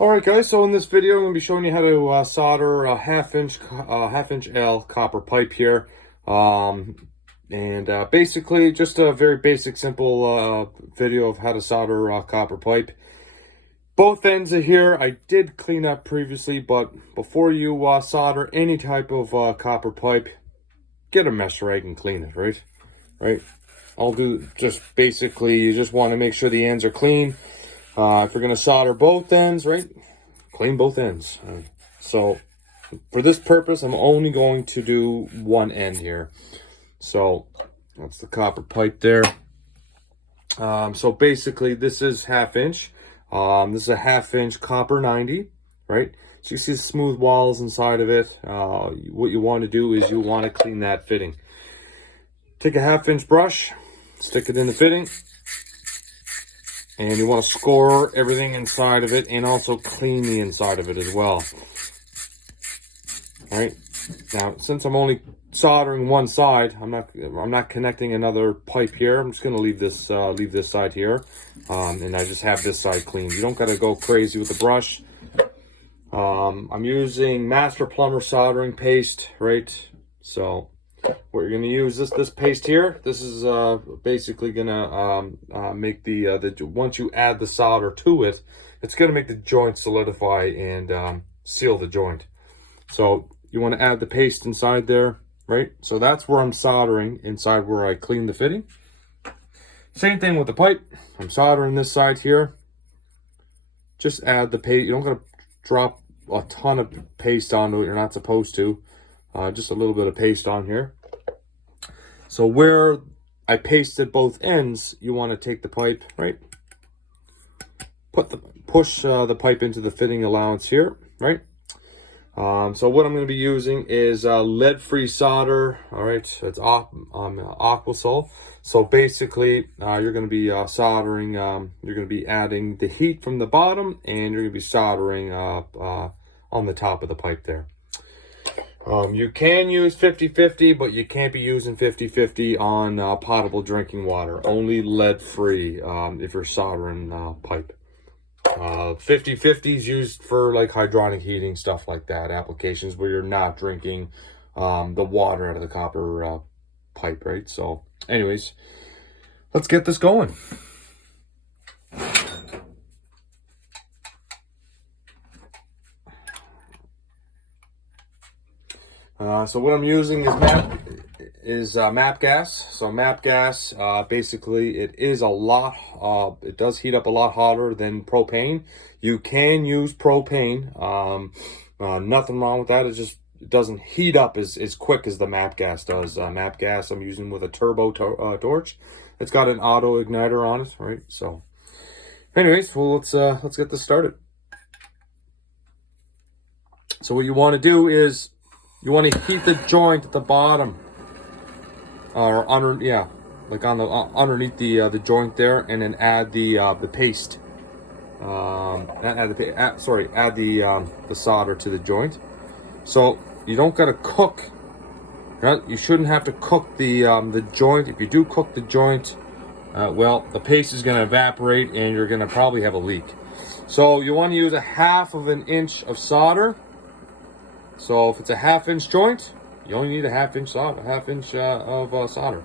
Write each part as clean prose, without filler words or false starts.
Alright guys, so in this video I'm going to be showing you how to solder a half-inch L copper pipe here. Basically just a very basic, simple video of how to solder copper pipe. Both ends are here. I did clean up previously, but before you solder any type of copper pipe, get a mesh rag and clean it, right? I'll do just basically, you just want to make sure the ends are clean. If you're going to solder both ends, right, clean both ends. So for this purpose, I'm only going to do one end here. So that's the copper pipe there. So basically, this is half-inch. This is a half-inch copper 90, right? So you see the smooth walls inside of it. What you want to do is you want to clean that fitting. Take a half-inch brush, stick it in the fitting, and you want to score everything inside of it and also clean the inside of it as well. All right. Now, since I'm only soldering one side, I'm not connecting another pipe here. I'm just going to leave this side here, and I just have this side clean. You don't got to go crazy with the brush. I'm using Master Plumber soldering paste, right? So what you're going to use this paste here. This is basically going to make the once you add the solder to it, it's going to make the joint solidify and seal the joint. So you want to add the paste inside there, right? So that's where I'm soldering, inside where I clean the fitting. Same thing with the pipe. I'm soldering this side here. Just add the paste. You don't got to drop a ton of paste onto it. You're not supposed to. Just a little bit of paste on here. So where I pasted both ends, you want to take the pipe, right? Push the pipe into the fitting allowance here, right? So what I'm going to be using is lead-free solder. All right, it's Aquasol. So basically, you're going to be soldering. You're going to be adding the heat from the bottom, and you're going to be soldering on the top of the pipe there. You can use 50-50, but you can't be using 50-50 on potable drinking water. Only lead-free if you're soldering pipe. 50-50 is used for like hydronic heating, stuff like that, applications where you're not drinking the water out of the copper pipe, right? So anyways, let's get this going. So what I'm using is MAPP gas. So MAPP gas, basically it is a lot, it does heat up a lot hotter than propane. You can use propane, nothing wrong with that. It doesn't heat up as quick as the MAPP gas does. MAPP gas I'm using with a turbo torch. It's got an auto igniter on it, right? So anyways, well, let's get this started. So what you want to do is you want to heat the joint at the bottom, or under, yeah, like on the underneath the joint there, and then add the paste. Add the solder to the joint. So you don't gotta cook. Right? You shouldn't have to cook the joint. If you do cook the joint, well, the paste is gonna evaporate, and you're gonna probably have a leak. So you want to use a 1/2 inch of solder. So if it's a 1/2 inch joint, you only need a 1/2 inch solder, of solder.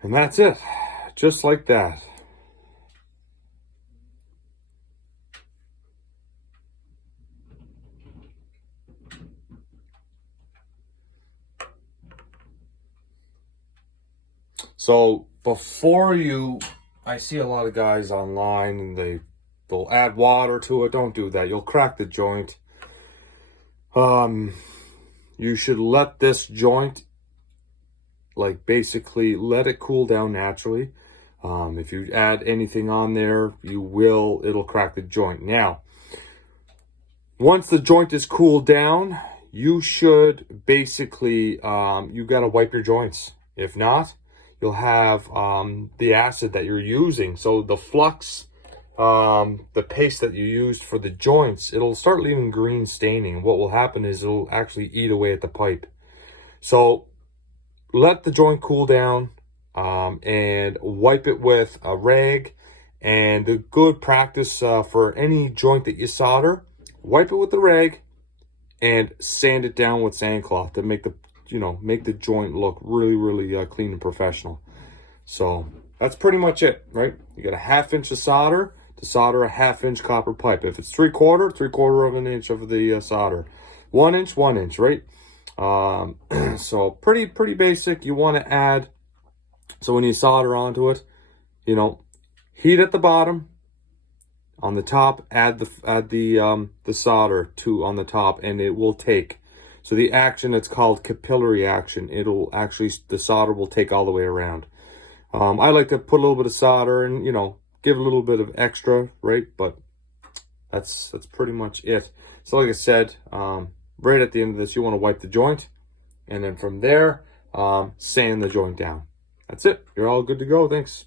And that's it, just like that. So before I see a lot of guys online and they'll add water to it. Don't do that. You'll crack the joint. You should let this joint, like, basically let it cool down naturally. If you add anything on there, it'll crack the joint. Now, once the joint is cooled down, you should basically, you got to wipe your joints. If not, you'll have the acid that you're using. So the flux, the paste that you used for the joints, it'll start leaving green staining. What will happen is it'll actually eat away at the pipe. So let the joint cool down and wipe it with a rag. And the good practice for any joint that you solder, wipe it with the rag and sand it down with sand cloth to make the joint look really, really clean and professional. So that's pretty much it, right? You got a 1/2 inch of solder to solder a 1/2 inch copper pipe. If it's 3/4 of an inch of the solder. 1 inch, 1 inch, right? So pretty basic. You want to add, so when you solder onto it, heat at the bottom. On the top, add the solder on the top, and it will take. So the action, it's called capillary action. The solder will take all the way around. I like to put a little bit of solder and, give a little bit of extra, right? But that's pretty much it. So like I said, right at the end of this, you want to wipe the joint, and then from there, sand the joint down. That's it. You're all good to go. Thanks.